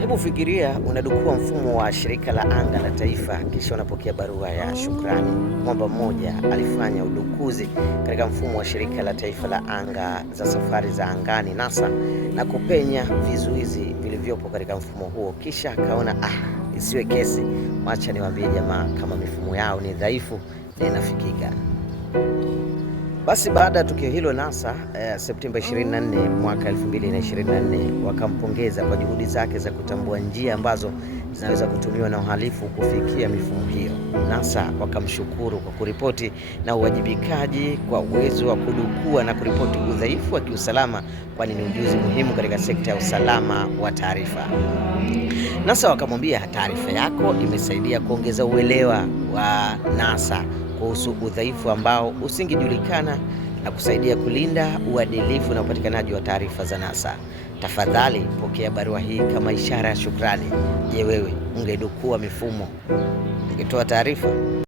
Hebu fikiria unadukua mfumo wa shirika la anga la taifa, kisha unapokea barua ya shukrani. Mwamba mmoja alifanya udukuzi katika mfumo wa shirika la taifa la anga za safari za angani NASA na kupenya vizuizi vilivyopo katika mfumo huo, kisha akaona isiwe kesi, wacha niwaambie jamaa kama mifumo yao ni dhaifu na inafikika. Basi baada ya tukio hilo NASA Septemba 24 mwaka 2024 wakampongeza kwa juhudi zake za kutambua njia ambazo zinaweza kutumiwa na uhalifu kufikia mifumo hiyo. NASA wakamshukuru kwa kuripoti na uwajibikaji kwa uwezo wa kudukua na kuripoti udhaifu wa kiusalama, kwani ni ujuzi muhimu katika sekta ya usalama wa taarifa. NASA wakamwambia, taarifa yako imesaidia kuongeza uelewa wa NASA kuhusu udhaifu ambao usingejulikana na kusaidia kulinda uadilifu na upatikanaji wa taarifa za NASA. Tafadhali pokea barua hii kama ishara ya shukrani. Je, wewe ungedukua mifumo, ungetoa taarifa?